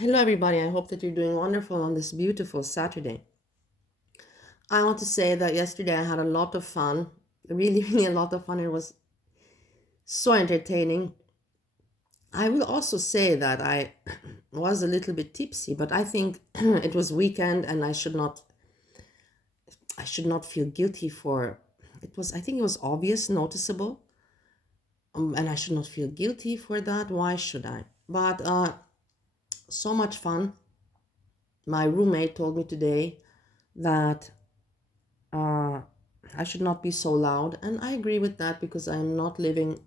Hello, everybody. I hope that you're doing wonderful on this beautiful Saturday. I want to say that yesterday I had a lot of fun, really, really a lot of fun. It was so entertaining. I will also say that I was a little bit tipsy, but I think it was weekend and I should not feel guilty for it. I think it was obvious, noticeable, and I should not feel guilty for that. Why should I? But so much fun. My roommate told me today that uh, I should not be so loud, and I agree with that because I'm not living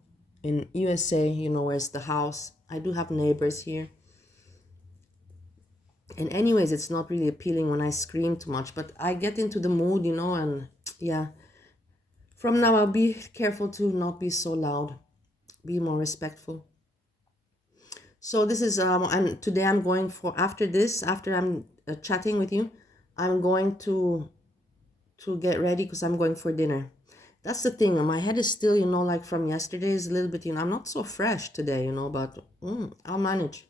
in USA. Where's the house? I do have neighbors here, and anyways, it's not really appealing when I scream too much. But I get into the mood, and yeah. From now, I'll be careful to not be so loud, be more respectful. So this is and today I'm going for after this, after I'm chatting with you, I'm going to get ready because I'm going for dinner. That's the thing. My head is still, like from yesterday is a little bit, I'm not so fresh today, but I'll manage.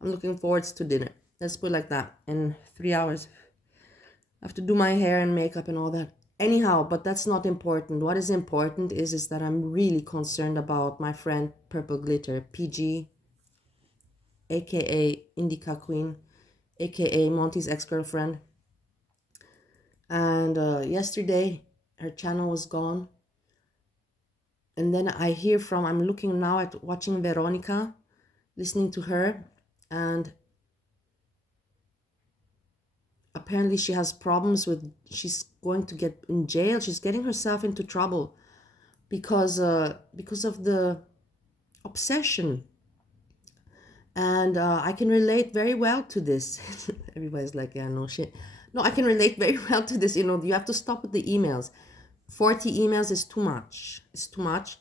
I'm looking forward to dinner. Let's put it like that. In 3 hours, I have to do my hair and makeup and all that. Anyhow, but that's not important. What is important is that I'm really concerned about my friend Purple Glitter, PG, aka Indica Queen, aka Monty's ex-girlfriend. And yesterday, her channel was gone. And then I'm looking now at watching Veronica, listening to her, and apparently she has problems she's going to get in jail. She's getting herself into trouble because of the obsession. And I can relate very well to this. Everybody's like, yeah, no shit. No, I can relate very well to this. You have to stop with the emails. 40 emails is too much. It's too much.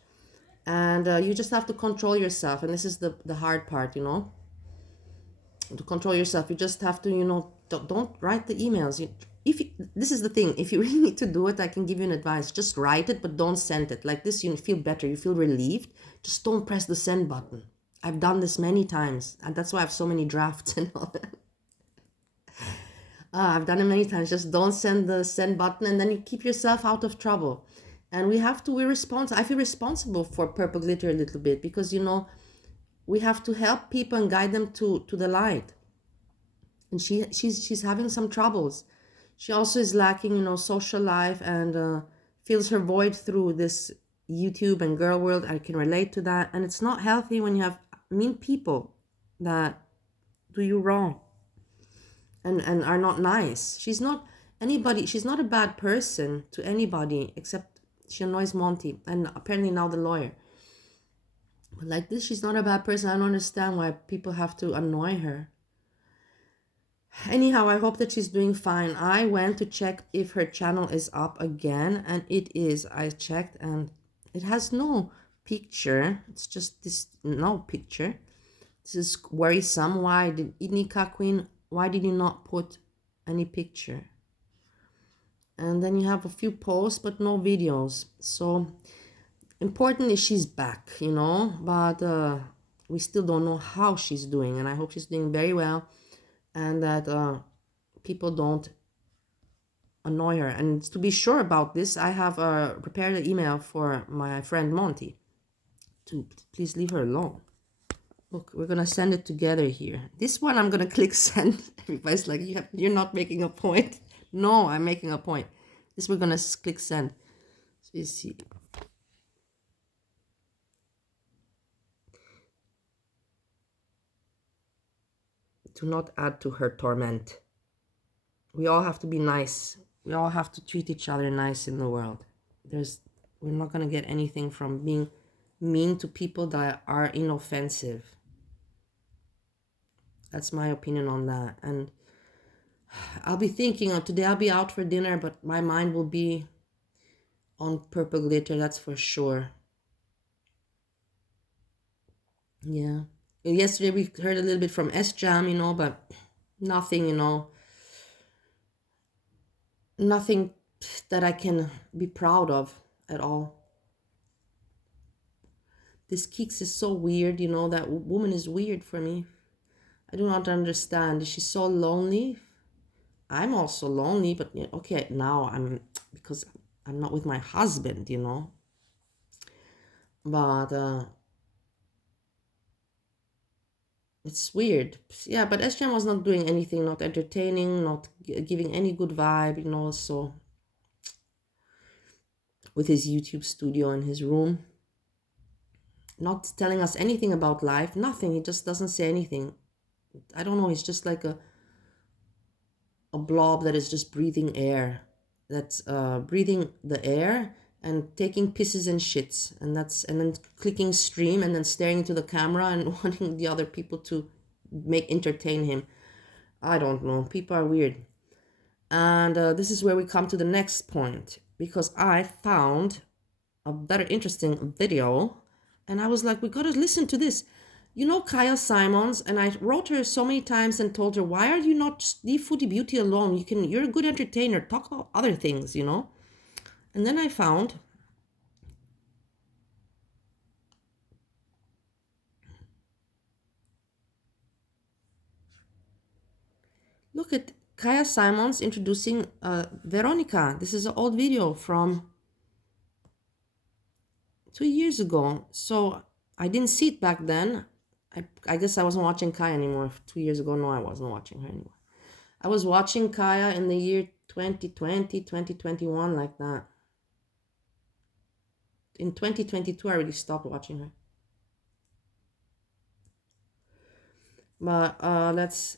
And you just have to control yourself. And this is the hard part, to control yourself. You just have to, don't write the emails. This is the thing. If you really need to do it, I can give you an advice. Just write it, but don't send it. Like this, you feel better. You feel relieved. Just don't press the send button. I've done this many times, and that's why I have so many drafts and all that. I've done it many times. Just don't send the send button, and then you keep yourself out of trouble. And we're responsible. I feel responsible for Purple Glitter a little bit because, we have to help people and guide them to the light. And she's having some troubles. She also is lacking, social life, and feels her void through this YouTube and girl world. I can relate to that, and it's not healthy when you have mean people that do you wrong and are not nice. She's not a bad person to anybody except she annoys Monty and apparently now the lawyer. But like this, she's not a bad person. I don't understand why people have to annoy her. Anyhow, I hope that she's doing fine. I went to check if her channel is up again, and it is. I checked, and it has no picture. It's just this no picture. This is worrisome. Why did Indica Queen? Why did you not put any picture? And then you have a few posts, but no videos. So important is she's back, but we still don't know how she's doing, and I hope she's doing very well, and that people don't annoy her. And to be sure about this, I have prepared an email for my friend Monty to please leave her alone. Look, we're gonna send it together here. This one I'm gonna click send. Everybody's like, you're not making a point. No, I'm making a point. This we're gonna click send. So you see. Do not add to her torment. We all have to be nice. We all have to treat each other nice in the world. We're not gonna get anything from being mean to people that are inoffensive. That's my opinion on that. And I'll be thinking of today, I'll be out for dinner, but my mind will be on Purple Glitter, that's for sure. Yeah. Yesterday we heard a little bit from S Jam, but nothing, nothing that I can be proud of at all. This Keeks is so weird, you know, that woman is weird for me. I do not understand. She's so lonely. I'm also lonely, but okay, now because I'm not with my husband, you know. But it's weird. Yeah, but SGM was not doing anything, not entertaining, not giving any good vibe, you know, so with his YouTube studio in his room, not telling us anything about life, nothing. He just doesn't say anything. I don't know, he's just like a blob that is just breathing air. That's breathing the air and taking pisses and shits, and then clicking stream and then staring into the camera and wanting the other people to entertain him. I don't know. People are weird. And this is where we come to the next point, because I found a very interesting video and I was like, we gotta listen to this. You know Kaya Simons, and I wrote her so many times and told her, why are you not just leave Foodie Beauty alone? You're a good entertainer. Talk about other things, you know? And then I found look at Kaya Simons introducing Veronica. This is an old video from 2 years ago. So I didn't see it back then. I guess I wasn't watching Kaya anymore 2 years ago. No, I wasn't watching her anymore. I was watching Kaya in the year 2020, 2021, like that. In 2022, I already stopped watching her. But let's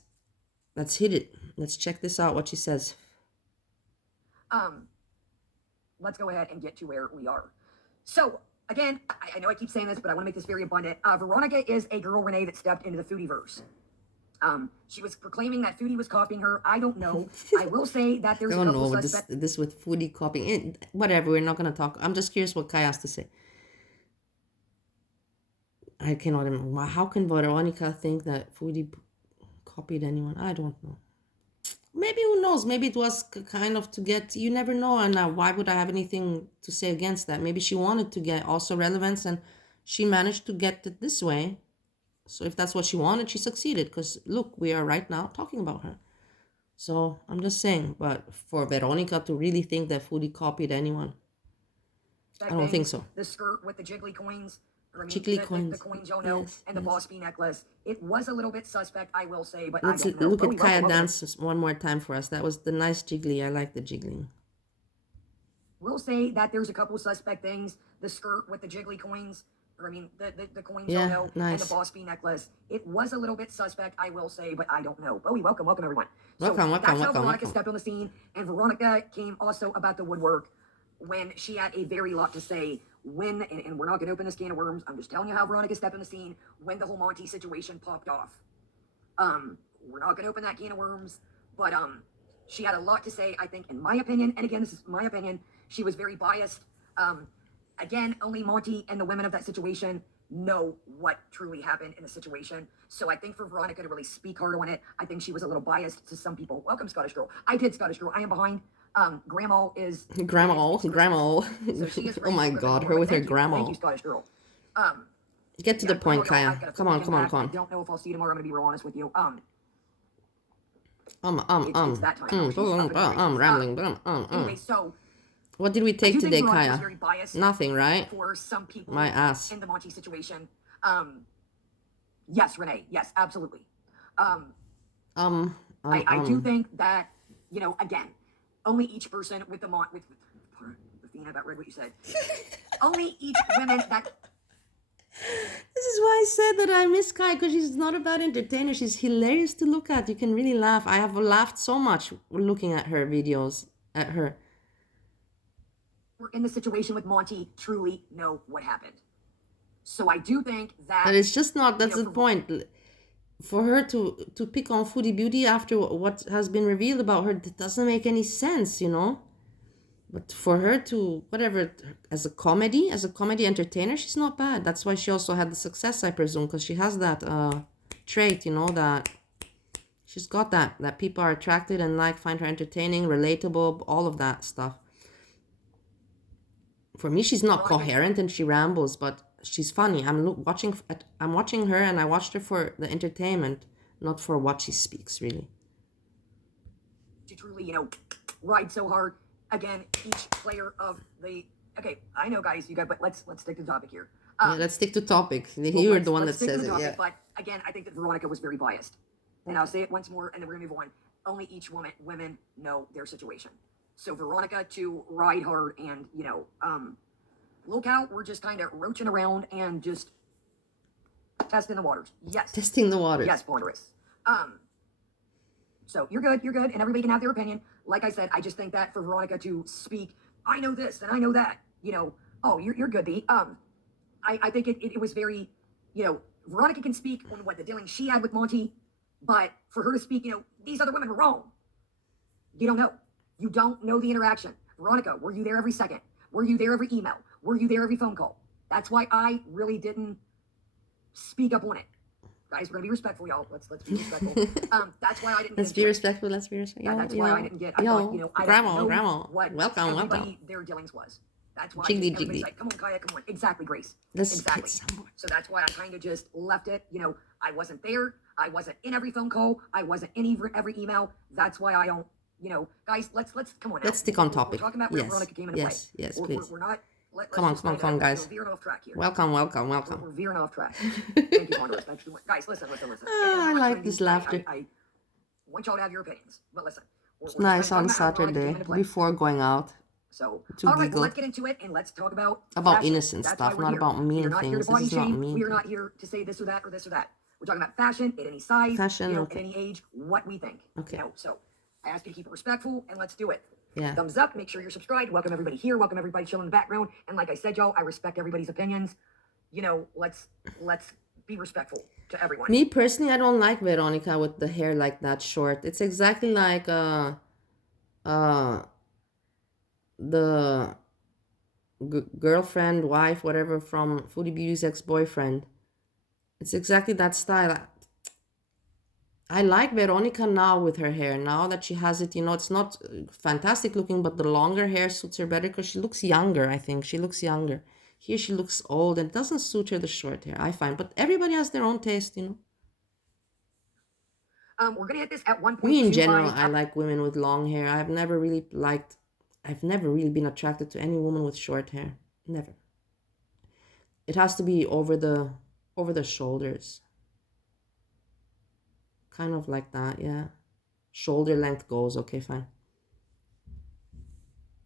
hit it. Let's check this out, what she says. Let's go ahead and get to where we are. So, again, I know I keep saying this, but I want to make this very abundant. Veronica is a girl, Renee, that stepped into the foodieverse. She was proclaiming that Foodie was copying her. I don't know. I will say that there's a couple suspects. This with Foodie copying it. Whatever, we're not going to talk. I'm just curious what Kai has to say. I cannot remember. How can Veronica think that Foodie copied anyone? I don't know. Maybe, who knows? Maybe it was kind of to get, you never know. And why would I have anything to say against that? Maybe she wanted to get also relevance and she managed to get it this way. So if that's what she wanted, she succeeded. Because look, we are right now talking about her. So I'm just saying, but for Veronica to really think that Foodie copied anyone, I don't think so. The skirt with the jiggly coins. Jiggly coins. The coins, y'all know, yes, and the boss bee necklace. It was a little bit suspect, I will say, but let's I don't know. Look at Kaya dance one more time for us. That was the nice jiggly. I like the jiggling. We'll say that there's a couple suspect things. The skirt with the jiggly coins. The coins, yeah, y'all know, nice. and the boss bee necklace. It was a little bit suspect, I will say, but I don't know. Bowie, welcome everyone. Welcome. That's how Veronica stepped on the scene, and Veronica came also about the woodwork when she had a very lot to say. When, and we're not going to open this can of worms, I'm just telling you how Veronica stepped on the scene when the whole Monty situation popped off. We're not going to open that can of worms, but she had a lot to say, I think, in my opinion, and again, this is my opinion, she was very biased. Again, only Monty and the women of that situation know what truly happened in the situation. So I think for Veronica to really speak hard on it, I think she was a little biased to some people. Welcome, Scottish Girl. I did Scottish Girl. I am behind. Grandma is... Grandma. So she is oh my God, her with her grandma. Thank you, Scottish Girl. Get to the point, Kaya. Come on. I don't know if I'll see you tomorrow. I'm going to be real honest with you. It's that time. Rambling. Anyway, so... What did we take today, Kaya? Nothing, right? For some people my ass. In the Monty situation. Yes, Renee. Yes, absolutely. I do think that, again, only each person with Athena, about read what you said. Only each women that... This is why I said that I miss Kai, because she's not a bad entertainer. She's hilarious to look at. You can really laugh. I have laughed so much looking at her videos, at her. We're in the situation with Monty, truly know what happened. So I do think that... But it's just not, that's the point. For her to pick on Foodie Beauty after what has been revealed about her, that doesn't make any sense, But for her to, whatever, as a comedy entertainer, she's not bad. That's why she also had the success, I presume, because she has that trait, that she's got that people are attracted and find her entertaining, relatable, all of that stuff. For me, she's not coherent and she rambles, but she's funny. I'm watching her, and I watched her for the entertainment, not for what she speaks, really. To truly, ride so hard. Again, each player of the. Okay, I know, guys, you got, but let's stick to the topic here. Yeah, let's stick to topic. Well, You're the one that let's stick to says the it. topic, Yeah. but again, I think that Veronica was very biased. And I'll say it once more, and then we're gonna move on. Only each women know their situation. So Veronica to ride hard, and look out, we're just kind of roaching around and just testing the waters. Yes. Testing the waters. Yes, Ponderous. So you're good, and everybody can have their opinion. Like I said, I just think that for Veronica to speak, I know this and I know that, oh, you're good, B. I think it was very, Veronica can speak on what the dealings she had with Monty, but for her to speak, these other women were wrong. You don't know. You don't know the interaction. Veronica, were you there every second? Were you there every email? Were you there every phone call? That's why I really didn't speak up on it. Guys, we're gonna be respectful, y'all. Let's be respectful. That's why I didn't. Let's be respectful. Let's be respectful. That's why I didn't get. I thought, I grandma, don't know grandma. what Welcome. Their dealings was. That's why Jiggly, everybody's jiggly. like, come on, Kaya, come on. Exactly, Grace. Let's exactly. get some more. So that's why I kind of just left it. I wasn't there. I wasn't in every phone call. I wasn't in every email. That's why I don't. Guys, let's come on. Now. Let's stick on topic. We're talking about where Veronica came into play. Yes, we're, please. We're not. Come on, guys. We're veering off track here. Welcome. We're veering off track. Thank you, Ponderous. Guys, listen. I like this laughter. I want y'all to have your opinions, but listen. It's nice on Saturday before going out. So, to all right, giggle. well, let's get into it and let's talk about About fashion. innocent That's stuff, why we're not here. about mean We're not here things. to body This is not shame. mean We're things. not here to say this or that or this or that. We're talking about fashion at any size, Fashion, at okay. any age, what we think. Okay. So I ask you to keep it respectful and let's do it. Yeah. Thumbs up. Make sure you're subscribed. Welcome everybody here. Welcome everybody chilling in the background. And like I said, y'all, I respect everybody's opinions. Let's be respectful to everyone. Me personally, I don't like Veronica with the hair like that short. It's exactly like the girlfriend, wife, whatever from Foodie Beauty's ex-boyfriend. It's exactly that style. I like Veronica now with her hair. Now that she has it, it's not fantastic looking, but the longer hair suits her better because she looks younger, I think. She looks younger. Here she looks old and it doesn't suit her, the short hair, I find. But everybody has their own taste, We're going to hit this at 1.25. Me in general, I like women with long hair. I've never really been attracted to any woman with short hair. Never. It has to be over the shoulders. Kind of like that, yeah. Shoulder length goes, okay, fine.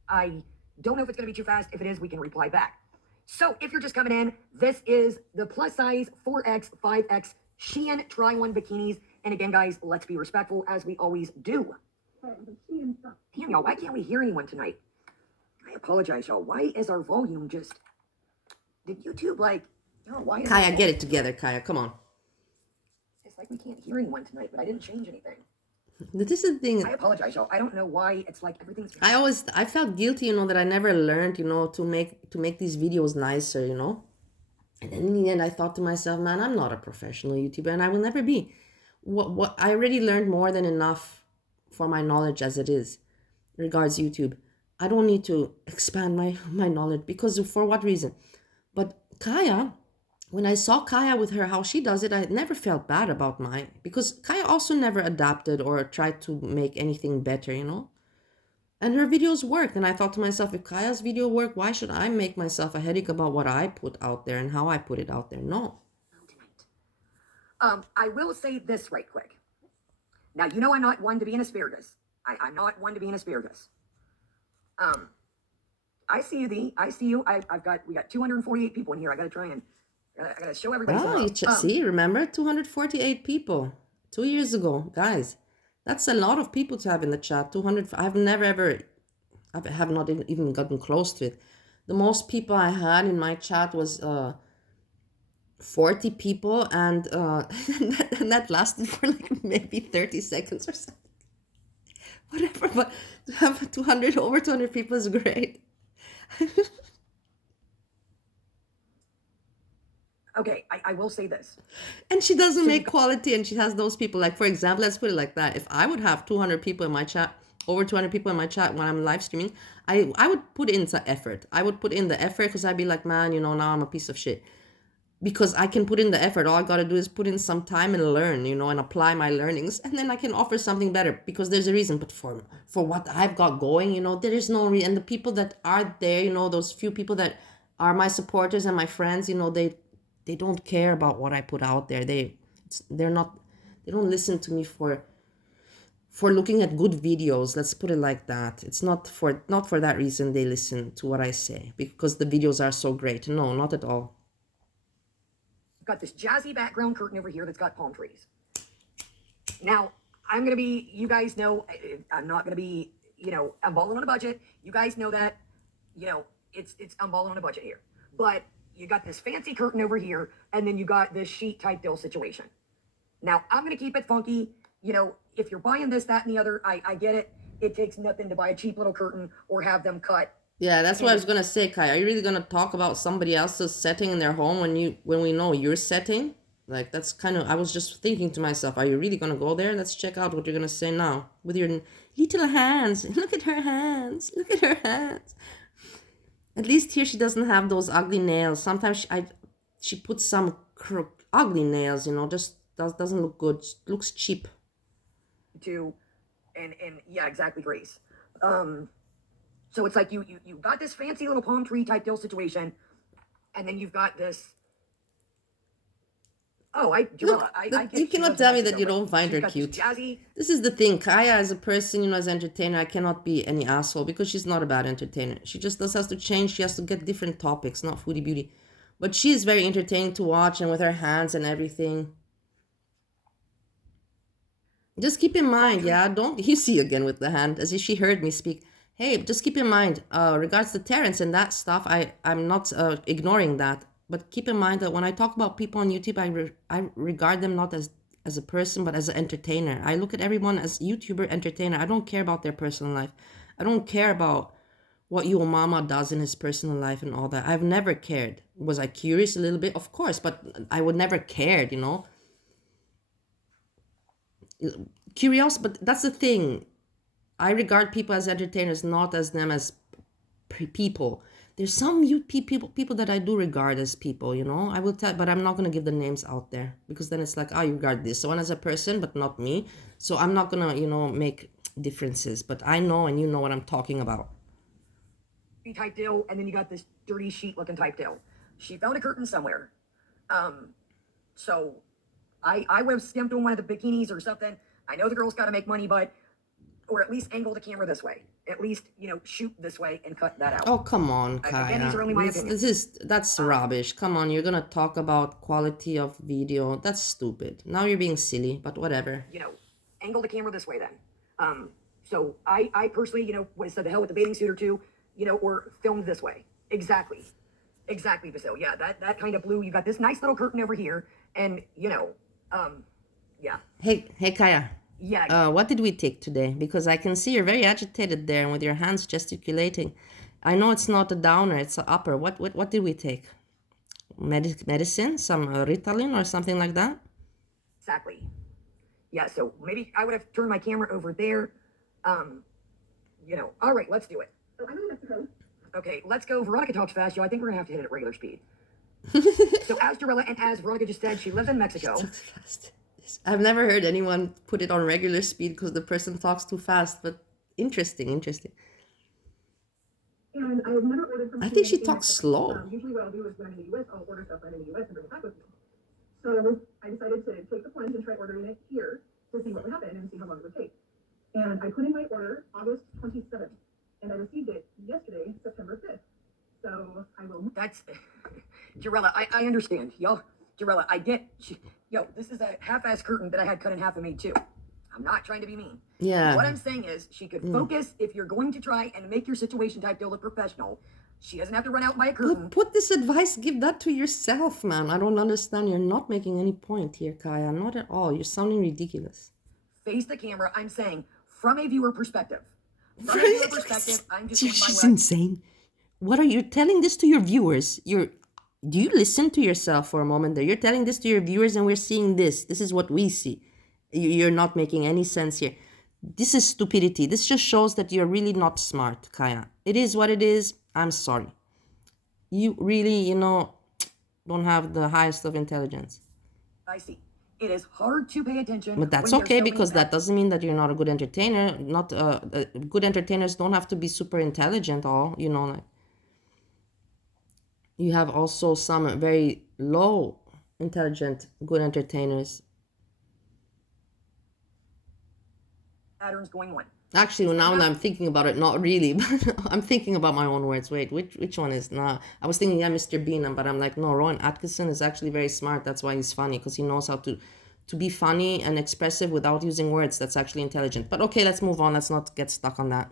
I don't know if it's going to be too fast. If it is, we can reply back. So if you're just coming in, this is the plus size 4X, 5X Shein try-on bikinis. And again, guys, let's be respectful as we always do. Damn, y'all, why can't we hear anyone tonight? I apologize, y'all. Why is our volume just... Did YouTube, why is Kaya, get it together, Kaya, come on. It's like we can't hear anyone tonight, but I didn't change anything. This is the thing. I apologize, y'all. I don't know why it's like everything's... I felt guilty, that I never learned, to make these videos nicer, And then in the end, I thought to myself, man, I'm not a professional YouTuber, and I will never be. What I already learned more than enough for my knowledge as it is, regards YouTube. I don't need to expand my knowledge because for what reason? But Kaya, when I saw Kaya with her, how she does it, I never felt bad about mine because Kaya also never adapted or tried to make anything better, And her videos worked. And I thought to myself, if Kaya's video worked, why should I make myself a headache about what I put out there and how I put it out there? No. I will say this right quick. Now, I'm not one to be an asparagus. I'm not one to be an asparagus. I see you, Thee. I see you. We got 248 people in here. I got to try and I got to show everybody. See, remember 248 people 2 years ago, guys. That's a lot of people to have in the chat. 200. I have not even gotten close to it. The most people I had in my chat was 40 people, and and that lasted for maybe 30 seconds or something. Whatever, but to have over 200 people is great. Okay, I will say this. And she doesn't make quality, and she has those people. For example, let's put it like that. If I would have 200 people in my chat, over 200 people in my chat when I'm live streaming, I would put in some effort. I would put in the effort because I'd be like, man, now I'm a piece of shit. because I can put in the effort. All I got to do is put in some time and learn, and apply my learnings, and then I can offer something better because there's a reason. But for what I've got going, there is no reason. And the people that are there, those few people that are my supporters and my friends, they don't care about what I put out there. They're not, they don't listen to me for looking at good videos. Let's put it like that. It's not for that reason they listen to what I say, because the videos are so great. No, not at all. Got this jazzy background curtain over here that's got palm trees. Now, I'm going to be, you guys know, I'm not going to be, I'm balling on a budget. You guys know that, I'm balling on a budget here. But you got this fancy curtain over here, and then you got this sheet type deal situation. Now, I'm going to keep it funky. If you're buying this, that, and the other, I get it. It takes nothing to buy a cheap little curtain or have them cut. Yeah, that's what I was gonna say, Kai. Are you really gonna talk about somebody else's setting in their home when we know your setting? Like, that's kind of, I was just thinking to myself, are you really gonna go there? Let's check out what you're gonna say now with your little hands. Look at her hands. Look at her hands. At least here she doesn't have those ugly nails. Sometimes she puts some ugly nails. Just doesn't look good. Looks cheap. And yeah, exactly, Grace. So it's like you got this fancy little palm tree type deal situation, and then you've got this. Oh, You cannot tell me that you don't find her cute. This is the thing. Kaya, as a person, as an entertainer, I cannot be any asshole because she's not a bad entertainer. She just has to change. She has to get different topics, not foodie beauty. But she is very entertaining to watch, and with her hands and everything. Just keep in mind, don't you see again with the hand, as if she heard me speak. Hey, just keep in mind, regards to Terrence and that stuff, I'm not ignoring that. But keep in mind that when I talk about people on YouTube, I regard them not as a person, but as an entertainer. I look at everyone as YouTuber entertainer. I don't care about their personal life. I don't care about what your mama does in his personal life and all that. I've never cared. Was I curious a little bit? Of course, but I would never cared, Curious, but that's the thing. I regard people as entertainers, not as them as people. There's some people that I do regard as people, I will tell, but I'm not going to give the names out there, because then it's like, you regard this one as a person, but not me. So I'm not going to, make differences, but I know, and you know what I'm talking about. Type deal, and then you got this dirty sheet looking type deal. She found a curtain somewhere. So I would have skimped on one of the bikinis or something. I know the girl's got to make money, but, or at least angle the camera this way. At least, shoot this way and cut that out. Oh, come on, Kaya. Again, these are only my opinions. That's rubbish. Come on, you're going to talk about quality of video. That's stupid. Now you're being silly, but whatever. Angle the camera this way then. So I personally, would have said the hell with the bathing suit or two, or filmed this way. Exactly, Vasil. Yeah, that kind of blue. You got this nice little curtain over here, and, yeah. Hey, Kaya. Yeah. What did we take today? Because I can see you're very agitated there with your hands gesticulating. I know it's not a downer, it's an upper. What did we take? Medicine? Some Ritalin or something like that? Exactly. Yeah, so maybe I would have turned my camera over there. All right, let's do it. So I'm in Mexico. Okay, let's go. Veronica talks fast, I think we're going to have to hit it at regular speed. So as Jarella, and as Veronica just said, she lives in Mexico. She talks fast. I've never heard anyone put it on regular speed because the person talks too fast, but interesting. And I have never ordered from I think she talks slow. Usually what I'll do is when I'm in the US, I'll order stuff right in the US and bring it back with me. So I decided to take the plunge and try ordering it here to see what would happen and see how long it would take. And I put in my order August 27th, and I received it yesterday, September 5th. So I will... That's... Jarella, I understand. Jarella, I get... this is a half-ass curtain that I had cut in half and made too. I'm not trying to be mean. Yeah. What I'm saying is she could focus if you're going to try and make your situation type deal look professional. She doesn't have to run out and buy a curtain. Put this advice, give that to yourself, man. I don't understand. You're not making any point here, Kaya. Not at all. You're sounding ridiculous. Face the camera. I'm saying from a viewer perspective. From a viewer perspective, I'm just going by She's insane. What are you telling this to your viewers? Do you listen to yourself for a moment there? You're telling this to your viewers and we're seeing this. This is what we see. You're not making any sense here. This is stupidity. This just shows that you're really not smart, Kaya. It is what it is. I'm sorry. You really, don't have the highest of intelligence. I see. It is hard to pay attention But that's when there's okay so many because that factors. doesn't mean that you're not a good entertainer. Not good entertainers don't have to be super intelligent. All you know, like you have also some very low intelligent good entertainers. Patterns going on. Actually, It's not now that about I'm thinking about it, not really, but I'm thinking about my own words. Wait, which one is not? I was thinking, yeah, Mr. Bean, but I'm like, no, Rowan Atkinson is actually very smart. That's why he's funny, because he knows how to be funny and expressive without using words. That's actually intelligent. But okay, let's move on. Let's not get stuck on that.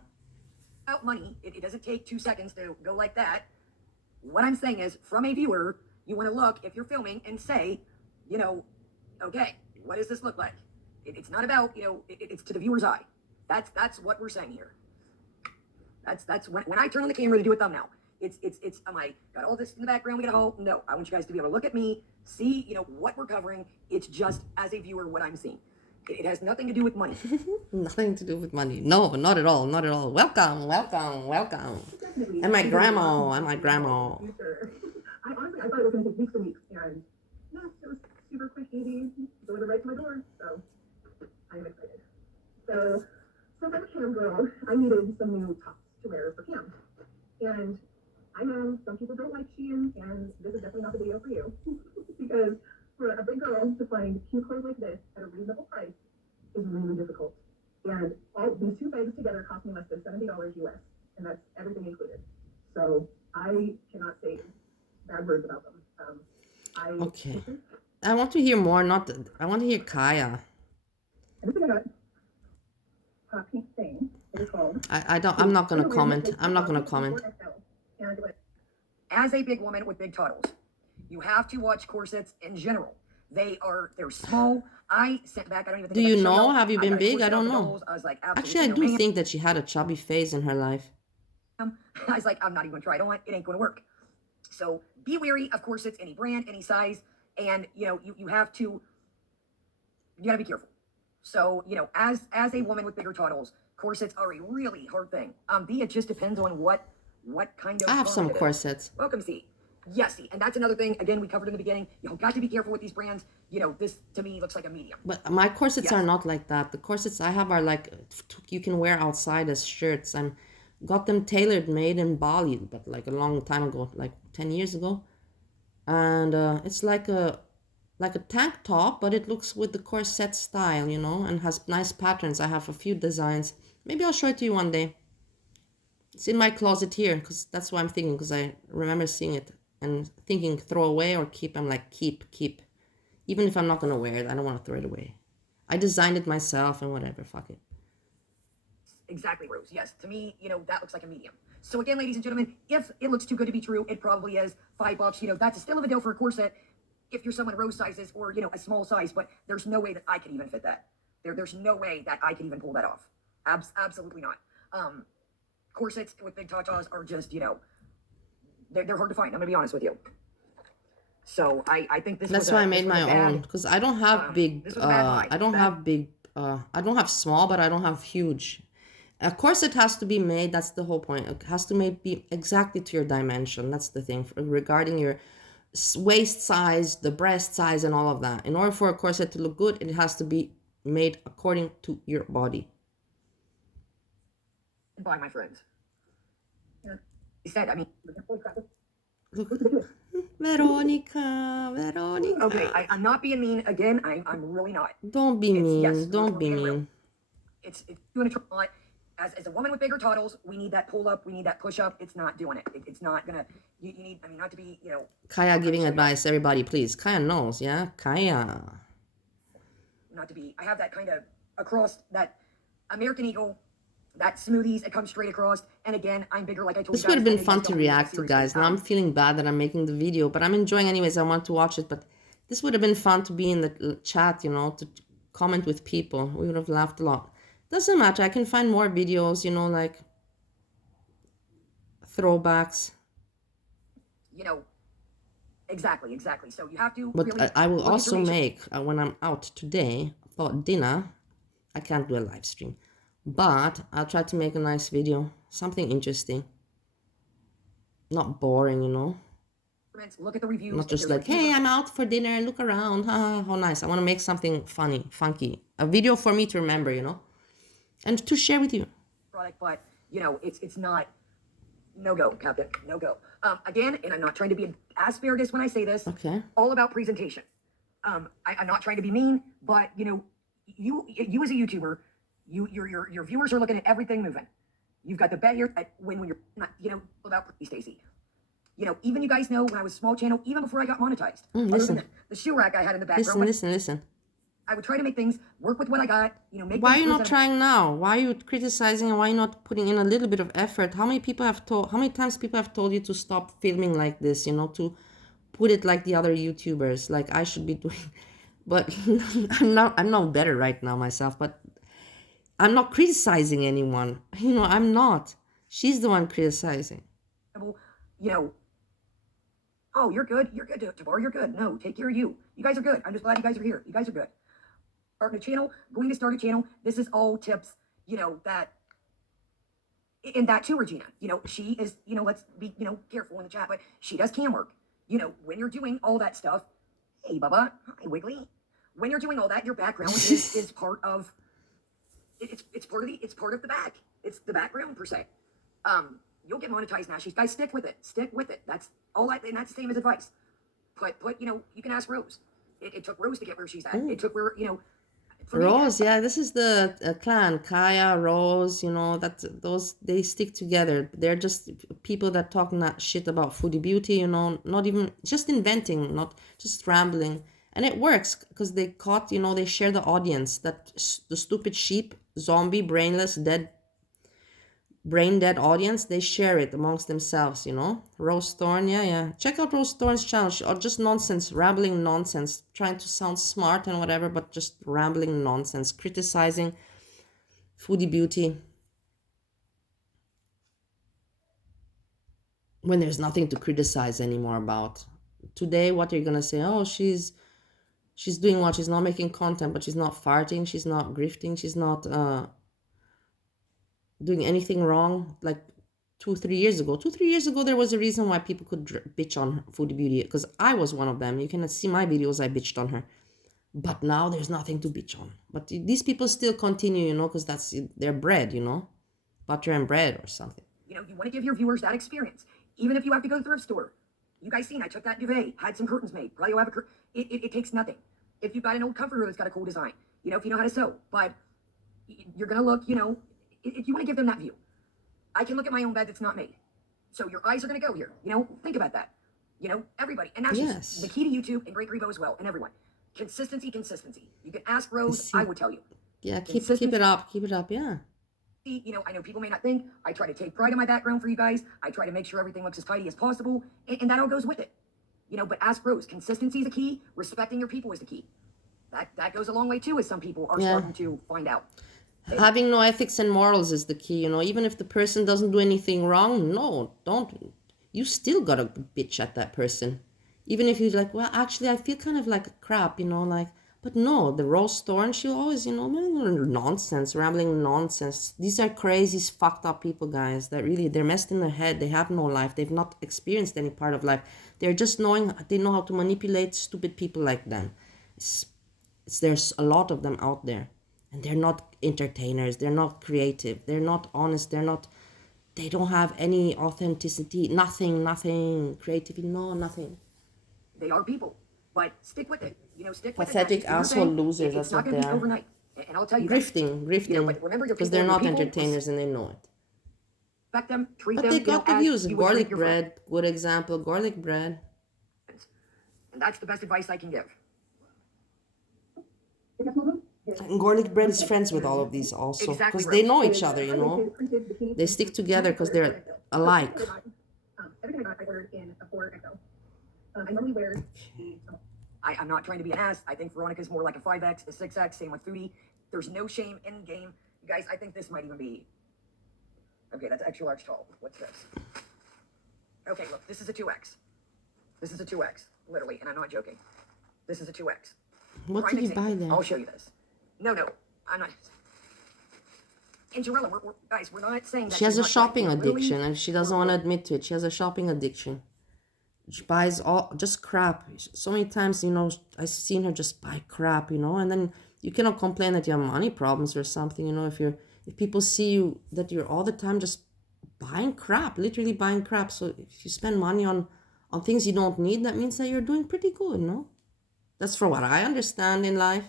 money. It doesn't take 2 seconds to go like that. What I'm saying is, from a viewer, you want to look, if you're filming, and say, you know, okay, what does this look like? It's not about, it's to the viewer's eye. That's what we're saying here. That's when I turn on the camera to do a thumbnail. It's am I got all this in the background? We got a whole no. I want you guys to be able to look at me, see, what we're covering. It's just as a viewer what I'm seeing. It has nothing to do with money. Nothing to do with money. No, not at all. Not at all. Welcome, welcome, welcome. Definitely. And my grandma, and my grandma. I honestly, I thought it was going to take weeks and weeks, and yeah, it was super quick, easy, delivered right to my door. So I'm excited. So as a cam girl, I needed some new tops to wear for cam, and I know some people don't like Shein, and this is definitely not the video for you because for a big girl to find cute clothes like this at a reasonable price is really difficult. And all these two bags together cost me less than $70 US, and that's everything included. So I cannot say bad words about them. Okay. I want to hear more. I want to hear Kaya. I think I got pink thing. It is called. I'm not gonna comment. I'm not gonna comment. As a big woman with big tunnels, you have to watch corsets in general. They're small. I sent back. I don't even think. Do you know? Have you been big? I don't know. I was like, Actually, I do think that she had a chubby phase in her life. I was like, I'm not even gonna try. I don't want. It ain't gonna work. So be wary of corsets, any brand, any size, and you have to. You gotta be careful. So as a woman with bigger tunnels, corsets are a really hard thing. B, it just depends on what kind of. I have some corsets. Welcome, C. Yes, C. And that's another thing. Again, we covered in the beginning. You've got to be careful with these brands. This to me looks like a medium. But my corsets are not like that. The corsets I have are like you can wear outside as shirts. I'm got them tailored made in Bali, but like a long time ago, like 10 years ago. And it's like a tank top, but it looks with the corset style, and has nice patterns. I have a few designs. Maybe I'll show it to you one day. It's in my closet here, because that's what I'm thinking, because I remember seeing it and thinking throw away or keep. I'm like, keep. Even if I'm not going to wear it, I don't want to throw it away. I designed it myself and whatever, fuck it. Exactly, Rose. Yes, to me, that looks like a medium. So again, ladies and gentlemen, if it looks too good to be true, it probably is $5. That's still a video for a corset if you're someone Rose sizes or, a small size, but there's no way that I can even fit that. There's no way that I can even pull that off. Absolutely not. Corsets with big tatas are just, they're hard to find. I'm gonna be honest with you. So I think this. That's why I made my own, because I don't have big. I don't have big. I don't have small, but I don't have huge. A corset has to be made. That's the whole point. It has to be exactly to your dimension. That's the thing regarding your waist size, the breast size, and all of that. In order for a corset to look good, it has to be made according to your body. By my friends. Yeah. He said, I mean, look, Veronica. Okay, I'm not being mean. Again, I'm really not. Don't be mean. Don't be mean. Real. It's doing a lot. As a woman with bigger totals, we need that pull up, we need that push up. It's not doing it. It's not gonna. You need. I mean, not to be. Kaya giving advice. Everybody, please. Kaya knows. Yeah, Kaya. Not to be. I have that kind of across that American Eagle. That smoothies, it comes straight across. And again, I'm bigger, like I told you. This would have been fun to react to, guys. Now I'm feeling bad that I'm making the video, but I'm enjoying anyways. I want to watch it, but this would have been fun to be in the chat, to comment with people. We would have laughed a lot. Doesn't matter. I can find more videos, like throwbacks. Exactly. So you have to. But really I will also make, when I'm out today for dinner, I can't do a live stream. But I'll try to make a nice video, something interesting, not boring, Look at the reviews. Not just like, hey, I'm out for dinner, look around, how nice. I want to make something funny, funky, a video for me to remember, and to share with you. Product, but it's not no go, Captain, no go. Again, and I'm not trying to be an asparagus when I say this. Okay. All about presentation. I'm not trying to be mean, but you as a YouTuber, your viewers are looking at everything moving. You've got the bet here when you're not, about Stacy. Even you guys know when I was a small channel, even before I got monetized. Listen. The shoe rack I had in the background. Listen. I would try to make things work with what I got. Make. Why are you not trying now? Why are you criticizing and why are you not putting in a little bit of effort? How many times people have told you to stop filming like this, to put it like the other YouTubers, like I should be doing. But I'm not better right now myself, but I'm not criticizing anyone. I'm not. She's the one criticizing. Oh, you're good, Tabar, you're good. No, take care of you. You guys are good. I'm just glad you guys are here. You guys are good. Starting a channel, going to start a channel. This is all tips, that, and that too, Regina, she is, let's be, careful in the chat, but she does cam work. When you're doing all that stuff, hey, Bubba, hi, Wiggly. When you're doing all that, your background is part of, it's part of the back. It's the background per se. You'll get monetized now. Guys, stick with it. Stick with it. That's all and that's the same as advice. Put, you can ask Rose. It took Rose to get where she's at. It took where, Rose, yeah, this is the clan, Kaya, Rose, those, they stick together. They're just people that talk not shit about foodie beauty, not even, just inventing, not just rambling. And it works because they caught, they share the audience, that the stupid sheep, zombie, brainless, brain dead audience, they share it amongst themselves, Rose Thorn, yeah. Check out Rose Thorn's channel, or just nonsense, rambling nonsense, trying to sound smart and whatever, but just rambling nonsense, criticizing foodie beauty when there's nothing to criticize anymore about. Today, what are you gonna say? Oh, she's doing what? She's not making content, but she's not farting, she's not grifting, she's not doing anything wrong. Like 2-3 years ago, there was a reason why people could bitch on foodie beauty, because I was one of them. You can see my videos, I bitched on her. But now there's nothing to bitch on. But these people still continue, because that's their bread, butter and bread or something. You want to give your viewers that experience, even if you have to go to the thrift store. You guys seen, I took that duvet, had some curtains made. Probably will have it takes nothing. If you've got an old comforter that's got a cool design, if you know how to sew, but you're gonna look, if you want to give them that view. I can look at my own bed that's not made. So your eyes are going to go here. Think about that. Everybody. And that's just the key to YouTube and Great Grebo as well, and everyone. Consistency. You can ask Rose, I would tell you. Yeah, keep it up, yeah. I know people may not think. I try to take pride in my background for you guys. I try to make sure everything looks as tidy as possible, and that all goes with it. But ask Rose. Consistency is the key. Respecting your people is the key. That goes a long way too, as some people are starting to find out. Having no ethics and morals is the key, even if the person doesn't do anything wrong, no, don't. You still gotta bitch at that person. Even if you're like, well, actually, I feel kind of like crap, but no, the Rose Thorn, she'll always, nonsense, rambling nonsense. These are crazy, fucked up people, guys, that really, they're messed in their head. They have no life. They've not experienced any part of life. They're just they know how to manipulate stupid people like them. There's a lot of them out there. And they're not entertainers, they're not creative, they're not honest, they don't have any authenticity, nothing, creativity, nothing. They are people, but stick with it, stick with pathetic it. asshole losers, that's what they are. It's not going to be overnight, and I'll tell you Grifting, because they're not entertainers and they know it. Respect them, treat but them, they got the views. Garlic bread, friend. Good example, garlic bread. And that's the best advice I can give. And garlic bread is friends with all of these also, because they know each other, They stick together because they're alike. Everything I ordered in a 4XL. I normally wear. I'm not trying to be an ass. I think Veronica's more like a 5X, a 6X. Same with Foodie. There's no shame in game, you guys. I think this might even be. Okay, that's extra large tall. What's this? Okay, look, this is a 2X. This is a 2X, literally, and I'm not joking. This is a 2X. What did you buy there? I'll show you this. No, I'm not. And Jarella, we're not saying that she has a shopping addiction, and she doesn't want to admit to it. She has a shopping addiction. She buys all just crap. So many times, I've seen her just buy crap, and then you cannot complain that you have money problems or something, if people see you that you're all the time just buying crap, literally buying crap. So if you spend money on things you don't need, that means that you're doing pretty good, no? That's for what I understand in life.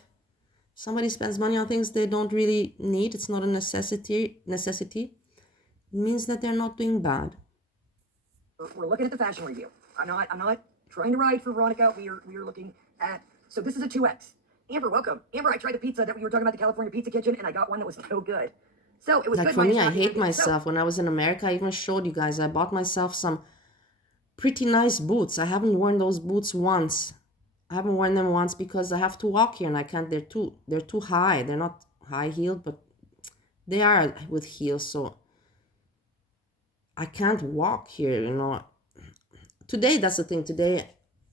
Somebody spends money on things they don't really need, it's not a necessity. It means that they're not doing bad. We're looking at the fashion review. I'm not trying to ride for Veronica. We are looking at, so this is a 2X. Amber, welcome. Amber, I tried the pizza that we were talking about, the California Pizza Kitchen, and I got one that was no good. So it was Like good for minus me, I half the hate ingredients. myself. When I was in America, I even showed you guys, I bought myself some pretty nice boots. I haven't worn those boots once. I haven't worn them once because I have to walk here and I can't. They're too high. They're not high heeled, but they are with heels, so I can't walk here. Today, that's the thing. Today,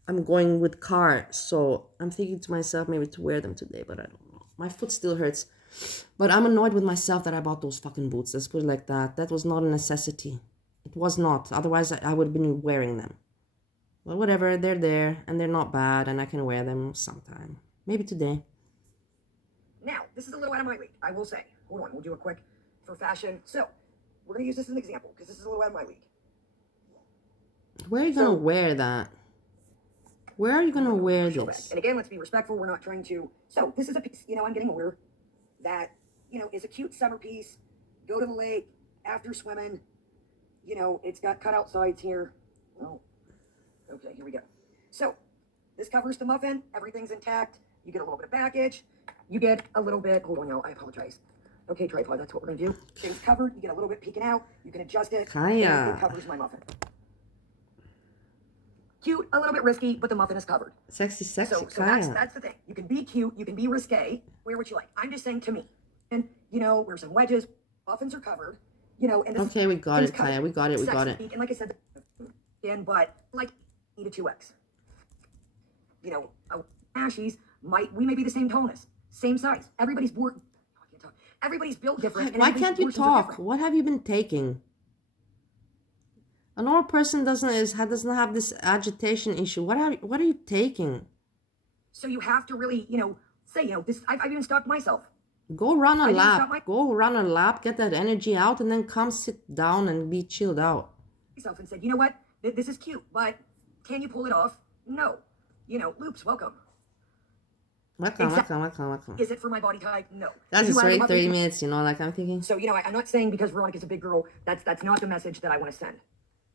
I'm going with car, so I'm thinking to myself maybe to wear them today, but I don't know. My foot still hurts, but I'm annoyed with myself that I bought those fucking boots. Let's put it like that. That was not a necessity. It was not. Otherwise, I would have been wearing them. But whatever, they're there and they're not bad, and I can wear them sometime. Maybe today. Now, this is a little out of my league, I will say. Hold on, we'll do a quick for fashion. So, we're going to use this as an example because this is a little out of my league. Where are you gonna wear that? Where are you gonna wear this? And again, let's be respectful. We're not trying to. So, this is a piece, I'm getting older, that, is a cute summer piece. Go to the lake after swimming. It's got cutout sides here. Oh, okay, here we go. So, this covers the muffin. Everything's intact. You get a little bit of baggage. You get a little bit, hold on, y'all, I apologize. Okay, tripod, that's what we're gonna do. Things covered, you get a little bit peeking out. You can adjust it. Kaya. It covers my muffin. Cute, a little bit risky, but the muffin is covered. Sexy, So Kaya. that's the thing. You can be cute, you can be risque, wear what you like. I'm just saying to me. And, wear some wedges, muffins are covered, and this Okay, we got is it, Kaya. covered. We got it. And like I said, again, but like, need a 2X. Ashies, we may be the same tallness, same size. Everybody's born. I can't talk. Everybody's built different. Why can't you talk? What have you been taking? A normal person doesn't have this agitation issue. What are you taking? So you have to really, say, this. I've even stopped myself. Go run a lap. Go run a lap. Get that energy out, and then come sit down and be chilled out. Myself and said, you know what? This is cute, but can you pull it off? No. Loops, welcome. Welcome. Is it for my body type? No. That's just already 30 minutes, like I'm thinking. So, I'm not saying because Veronica's a big girl, that's not the message that I want to send.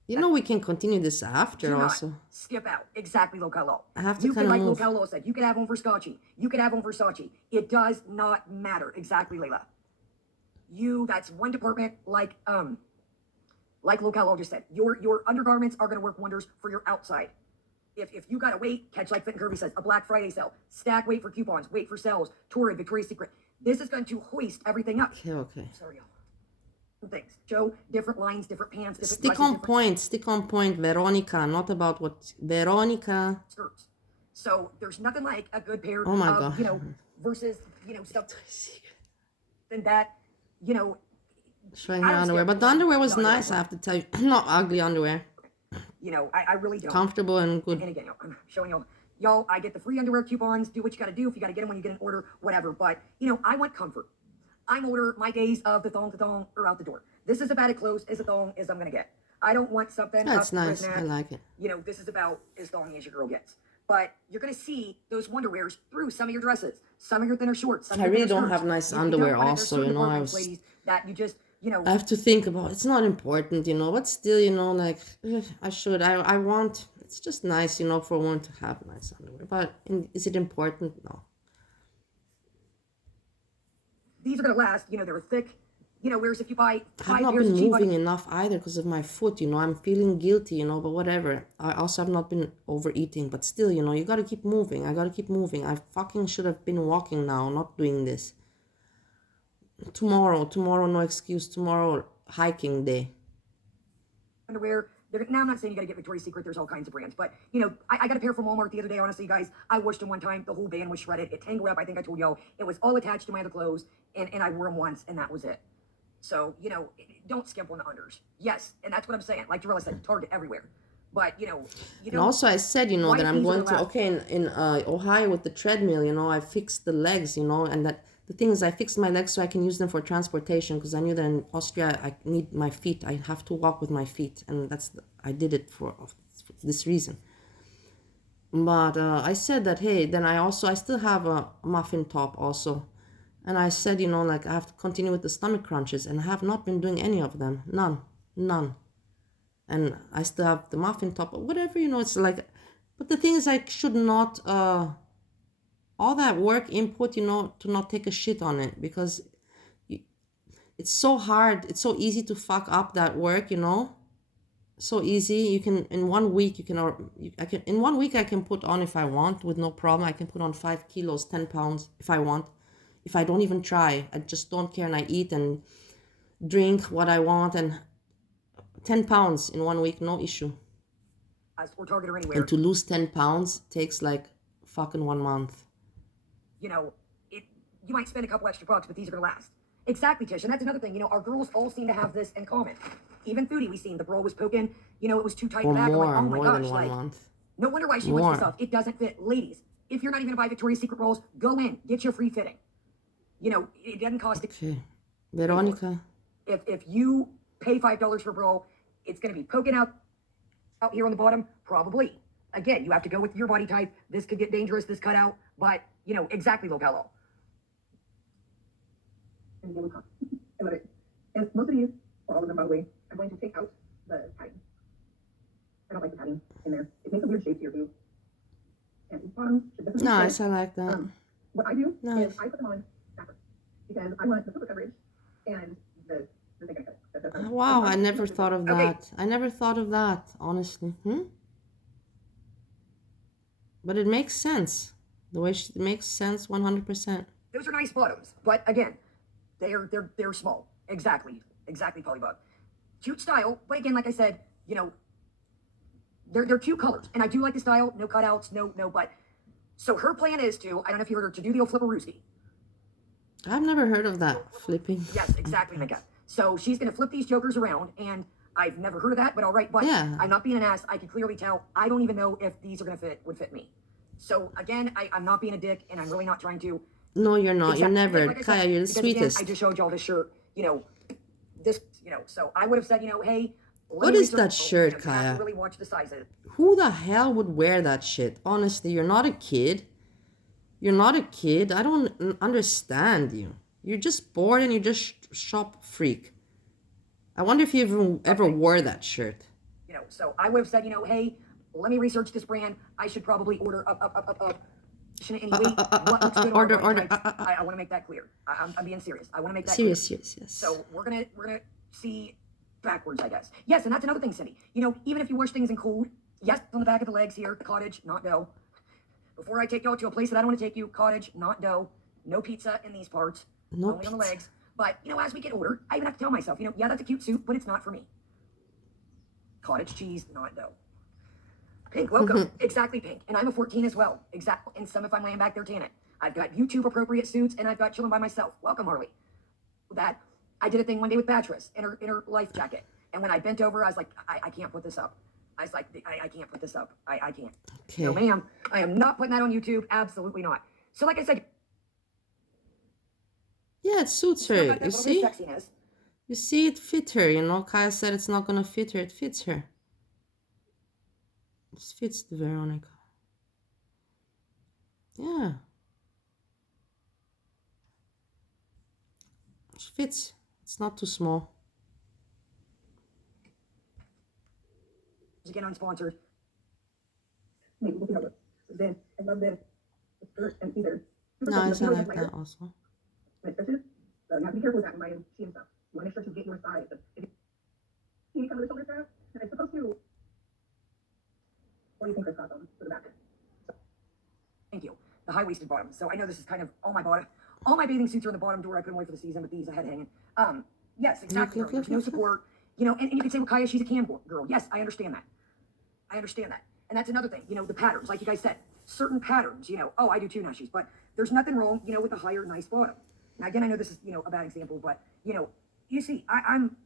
We can continue this after also. Skip out. Exactly, Localo. I have to kind of move. Like Localo said, you could have one for Scotchy. You could have one for Versace. It does not matter. Exactly, Layla. That's one department, like Localo just said. Your undergarments are going to work wonders for your outside. If you gotta wait, catch like Fit and Curvy says, a Black Friday sale, stack, wait for coupons, wait for sales, Torrid, Victoria's Secret. This is going to hoist everything up. Okay. Sorry, y'all. Things. Show different lines, different pants, different Stick on point, Veronica, not about what Veronica. Skirts. So there's nothing like a good pair oh my of, God. Versus, stuff than that, Showing her underwear. But the underwear was nice, I have to tell you. Not ugly underwear. I really don't. Comfortable and good. And again, I'm showing y'all, I get the free underwear coupons. Do what you got to do. If you got to get them when you get an order, whatever. But, I want comfort. I'm older. My days of the thong are out the door. This is about as close as a thong as I'm going to get. I don't want something. That's nice. I like it. This is about as thongy as your girl gets. But you're going to see those wonderwears through some of your dresses, some of your thinner shorts. I really don't have nice underwear also, I was... ladies that you just... I have to think about it's not important, but still, I want, it's just nice, for one to have nice underwear. But is it important? No. These are going to last, they're thick, whereas if you buy I've not been moving enough either because of my foot, I'm feeling guilty, but whatever. I also have not been overeating, but still, you got to keep moving. I got to keep moving. I fucking should have been walking now, not doing this. Tomorrow, no excuse. Tomorrow, hiking day. Underwear. Now, I'm not saying you got to get Victoria's Secret. There's all kinds of brands. But, I got a pair from Walmart the other day. Honestly, guys, I washed them one time. The whole band was shredded. It tangled up. I think I told y'all. It was all attached to my other clothes. And I wore them once, and that was it. So, don't skimp on the unders. Yes, and that's what I'm saying. Like Jarella said, Target everywhere. But you And don't also I said, that white I'm these are going gonna to, last. okay, in Ohio with the treadmill, I fixed the legs, and that the thing is I fixed my legs so I can use them for transportation, because I knew that in Austria I need my feet. I have to walk with my feet, and I did it for this reason. But I said that, hey, then I still have a muffin top also. And I said, like I have to continue with the stomach crunches, and I have not been doing any of them. None. None. And I still have the muffin top, or whatever, it's like, but the thing is, I should not, all that work input, to not take a shit on it, because it's so hard, it's so easy to fuck up that work, so easy. You can, in 1 week, you can, or I can, in 1 week, I can put on, if I want, with no problem, I can put on 5 kilos, 10 pounds, if I want, if I don't even try, I just don't care, and I eat and drink what I want, and 10 pounds in 1 week, no issue. Or Target or And anywhere. to lose 10 pounds takes like fucking 1 month. You know, it. You might spend a couple extra bucks, but these are gonna last. Exactly, Tish, and that's another thing. Our girls all seem to have this in common. Even Foodie, we seen the bra was poking. It was too tight in Or the back. I'm like, more, oh my more gosh, than one like, month. no wonder why she wants this More. stuff. It doesn't fit, ladies. If you're not even gonna buy Victoria's Secret rolls, go in, get your free fitting. It doesn't cost. Okay. Veronica. If you pay $5 for a bra, it's gonna be poking out here on the bottom, probably. Again, you have to go with your body type. This could get dangerous, this cutout, but exactly, Lopello. And yellow top. I love it. And most of these, or all of them probably, I'm going to take out the padding. I don't like the padding in there. It makes a weird shape to your boob. And these bottoms should definitely be Nice, fit. I like that. What I do Nice. is I put them on backwards because I want the foot coverage and the thing I cut. Wow, I never thought of Okay. that. I never thought of that, honestly. But it makes sense. The way it makes sense 100%. Those are nice bottoms, but again, they're small. Exactly, Polybug. Cute style, but again, like I said, they're cute colors, and I do like the style. No cutouts, no. But so her plan is to, I don't know if you heard her, to do the old flipperooski. I've never heard of that, flipping. Yes, exactly, Mika. So she's gonna flip these jokers around, and I've never heard of that, but all right. But Yeah. I'm not being an ass. I can clearly tell. I don't even know if these are would fit me. So again, I'm not being a dick, and I'm really not trying to. No, you're not. You're Exactly. never. Like I said, Kaya, you're the because sweetest. Again, I just showed y'all this shirt. This. So I would have said, hey. What is that shirt, You have Kaya? to really watch the sizes. Who the hell would wear that shit? Honestly, you're not a kid. You're not a kid. I don't understand you. You're just bored and you're just shop freak. I wonder if you ever wore that shirt. So I would have said, hey, let me research this brand. I should probably order up. Shouldn't any wait. What looks good on Order, our body order. types. I want to make that clear. I'm being serious. I want to make that Serious, clear. yes. So we're gonna see backwards, I guess. Yes, and that's another thing, Cindy. Even if you wash things in cold, yes, on the back of the legs here, cottage, not dough. Before I take y'all to a place that I don't want to take you, cottage, not dough. No pizza in these parts. No only pizza. On the legs. But as we get older, I even have to tell myself, yeah, that's a cute suit, but it's not for me. Cottage cheese, not dough. Pink, welcome. Exactly, Pink. And I'm a 14 as well. Exactly. And some if I'm laying back there tanning. I've got YouTube appropriate suits, and I've got chilling by myself. Welcome, Harley. That I did a thing one day with Beatrice in her life jacket. And when I bent over, I was like, I can't put this up. I was like, I can't put this up. I can't. Okay. No, ma'am. I am not putting that on YouTube. Absolutely not. So like I said, Yeah, it suits still her. got that You little bit see? of sexiness. You see, it fit her. Kaya said it's not gonna fit her. It fits her. It fits the Veronica. Yeah. It fits. It's not too small. Again, unsponsored. Maybe we'll see how it looks. Then I love this. The skirt and Caesar. Nice, I like that also. When it stretches, so you have to be careful with that when buying Shein stuff. You want to make sure to get your size. If you need some of the shoulder strap, and it's supposed to, or you can crisscross them to the back. Thank you. The high-waisted bottom. So I know this is kind of all my bathing suits are in the bottom drawer. I couldn't wait for the season, but these I had hanging. Yes, exactly. There's no support. And you can say, well, Kaya, she's a cam girl. Yes, I understand that. And that's another thing. The patterns, like you guys said, certain patterns. Oh, I do too, Nushies. But there's nothing wrong, with the higher, nice bottom. Now again, I know this is, a bad example, but you see, I'm,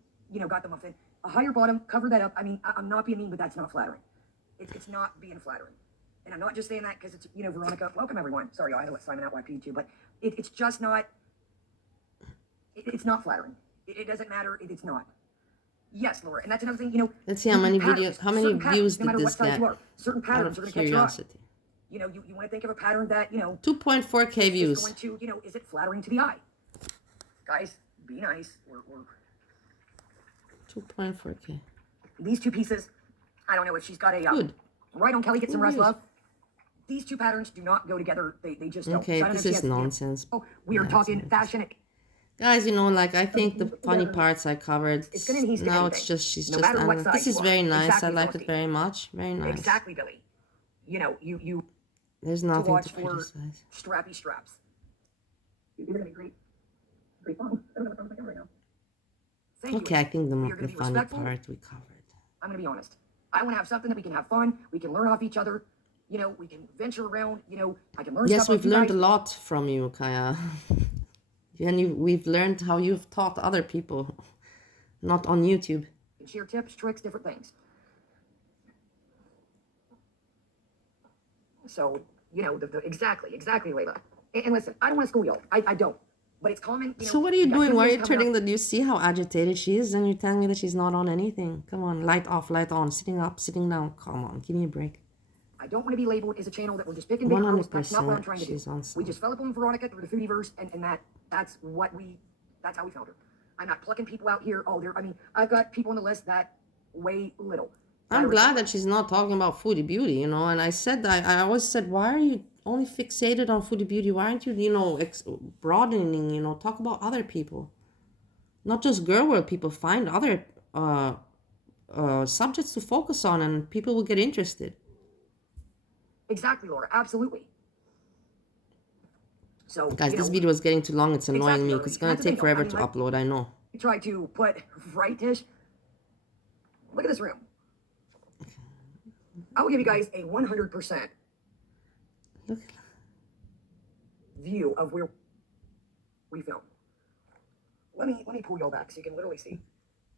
got the muffin. A higher bottom, cover that up. I mean, I'm not being mean, but that's not flattering. It's not being flattering. And I'm not just saying that because it's, you know, Veronica, welcome everyone. Sorry, I had to let Simon out while I peed too, but it's just not, it's not flattering. It doesn't matter. It's not. Yes, Laura, and that's another thing, you know. Let's see how many patterns, videos, how many certain patterns, views no did matter this what size get? you are, certain Out patterns of are going to catch your eye. curiosity. You know, you want to think of a pattern that, you know, 2.4K is views. going to, you know, is it flattering to the eye? Guys, be nice. We're 2.4K. these two pieces, I don't know if she's got a, Good. right on Kelly, get some Good rest, views. love. These two patterns do not go together. They just don't. Okay, So I don't know this if she is has, nonsense. oh, we are Yeah, talking it's fashion. Guys, you know, like, I think the funny parts I covered. It's going to need Now anything. it's just, she's no just, matter what size this is you are. very nice. Exactly, I like Felicity. it very much. Very nice. Exactly, Billy. You know, you There's to nothing watch to for criticize. strappy straps. These are going to be great songs. I don't know what songs I got right now. Thank you. Okay, I think We are the going to be funny respectful. part we covered. I'm going to be honest. I want to have something that we can have fun. We can learn off each other. You know, we can venture around. You know, I can learn Yes, stuff off we've you learned guys. a lot from you, Kaya. And we've learned how you've taught other people, not on YouTube. We can share tips, tricks, different things. So, you know, exactly, Layla. And listen, I don't want to school y'all. I don't. But it's common. You know, So what are you we got doing? Why are videos you coming turning up. the... Do you see how agitated she is? And you're telling me that she's not on anything. Come on, light off, light on, sitting up, sitting down. Come on, give me a break. I don't want to be labeled as a channel that we're just picking big girls. That's not what I'm 100% trying to she's do. on We some. just fell upon Veronica through the foodieverse, and that's how we found her. I'm not plucking people out here. Oh, I mean, I've got people on the list that weigh little. I'm glad that she's not talking about foodie beauty, you know. And I said that I always said, why are you only fixated on foodie beauty? Why aren't you, you know, broadening? You know, talk about other people, not just girl world people. Find other subjects to focus on, and people will get interested. Exactly, Laura. Absolutely. So, Guys, you this know, video is getting too long. It's annoying me. Exactly, It's gonna that's the take thing, though. forever I mean, to like, upload. I know. try to put right, Tish. Look at this room. I will give you guys a 100% Look. view of where we film. Let me pull y'all back so you can literally see.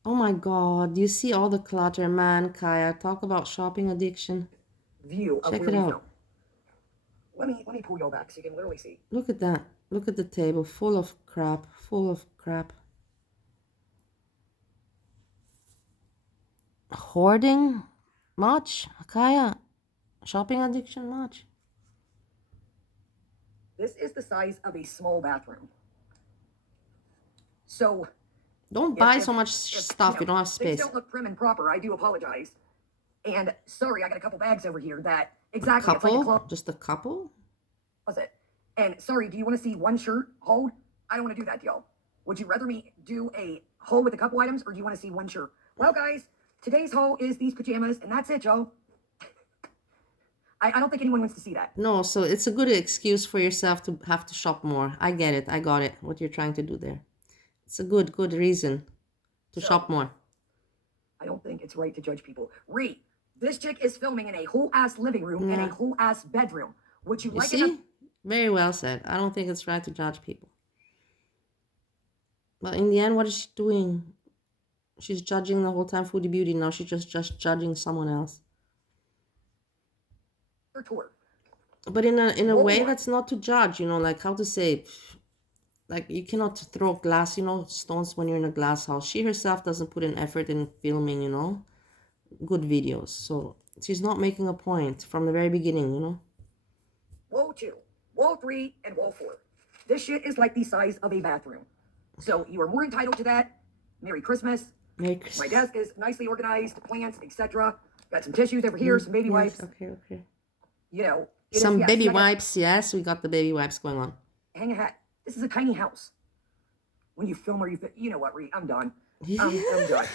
Oh my God! You see all the clutter, man. Kaya, talk about shopping addiction. View of Check where it we out. film. Let me pull y'all back so you can literally see. Look at that. Look at the table, full of crap, full of crap. Hoarding? Much? Kaya? Shopping addiction? Much? This is the size of a small bathroom. So Don't buy so much stuff. You don't have things space. don't look prim and proper, I do apologize. And sorry, I got a couple bags over here that exactly it's like a Couple? closet. Just a couple? And sorry, do you want to see one shirt hold? I don't want to do that, y'all. Would you rather me do a haul with a couple items, or do you want to see one shirt? Well, guys, today's haul is these pajamas, and that's it, y'all. I don't think anyone wants to see that. No, so it's a good excuse for yourself to have to shop more. I get it. I got it. What you're trying to do there. It's a good reason to shop more. I don't think it's right to judge people. This chick is filming in a whole ass living room and a whole ass bedroom. Would you You like see? Very well said. I don't think it's right to judge people. But in the end, what is she doing? She's judging the whole time foodie beauty. Now she's just judging someone else. tour? But in a way that's not to judge, you know, like how to say, like you cannot throw glass, you know, stones when you're in a glass house. She herself doesn't put in effort in filming, you know, good videos. So she's not making a point from the very beginning, you know. Wall 2, wall 3, and wall 4. This shit is like the size of a bathroom. So you are more entitled to that. Merry Christmas. Merry Christmas. My desk is nicely organized, plants, etc. Got some tissues over here, some baby wipes. Okay. You know, Some baby wipes, yes, we got the baby wipes going on. Hang a hat. This is a tiny house. When you film or you know what, Ree, I'm done. I'm done.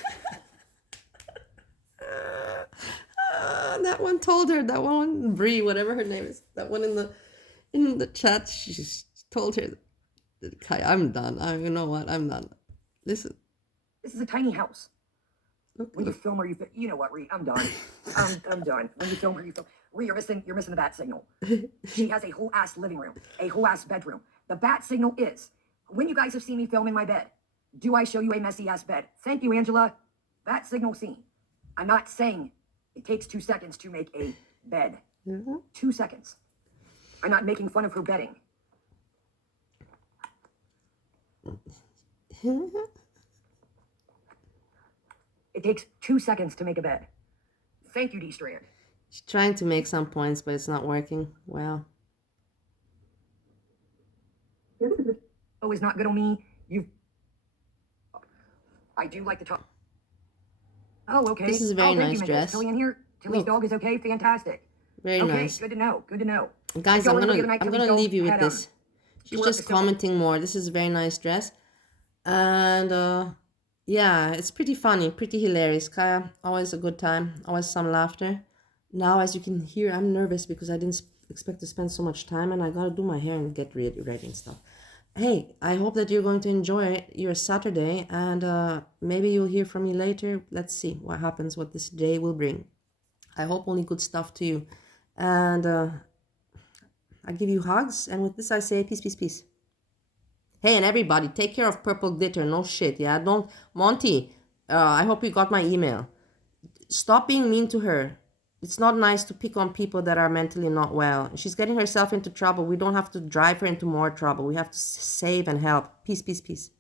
That one told her, that one, Bree, whatever her name is, that one in the chat, she just told her, Kai, I'm done. You know what? I'm done. Listen. This is a tiny house. Look, when you film or you know what, Ree, I'm done. I'm done. When you film or Ree, you're missing the bat signal. She has a whole ass living room, a whole ass bedroom. The bat signal is, when you guys have seen me film in my bed, do I show you a messy ass bed? Thank you, Angela. Bat signal scene. I'm not saying It takes 2 seconds to make a bed. Mhm. 2 seconds. I'm not making fun of her bedding. It takes 2 seconds to make a bed. Thank you, D-Strand. She's trying to make some points, but it's not working. Wow. Oh, is not good on me. I do like the top. Oh, okay. This is a very thank nice you, dress. Tilly in here. Tilly's Look. dog is okay. Fantastic. Very okay, nice. good to know. Good to know. Guys, Y'all I'm remember the gonna other night I'm Tilly's gonna dog leave you with had, this. She's tore up just the sofa? commenting more. This is a very nice dress. And yeah, it's pretty funny, pretty hilarious. Kaya, always a good time, always some laughter. Now, as you can hear, I'm nervous because I didn't expect to spend so much time, and I gotta do my hair and get ready and stuff. Hey, I hope that you're going to enjoy your Saturday, and maybe you'll hear from me later. Let's see what happens, what this day will bring. I hope only good stuff to you. And I give you hugs, and with this I say peace, peace, peace. Hey, and everybody, take care of Purple Glitter. No shit, yeah? Don't... Monty, I hope you got my email. Stop being mean to her. It's not nice to pick on people that are mentally not well. She's getting herself into trouble. We don't have to drive her into more trouble. We have to save and help. Peace, peace, peace.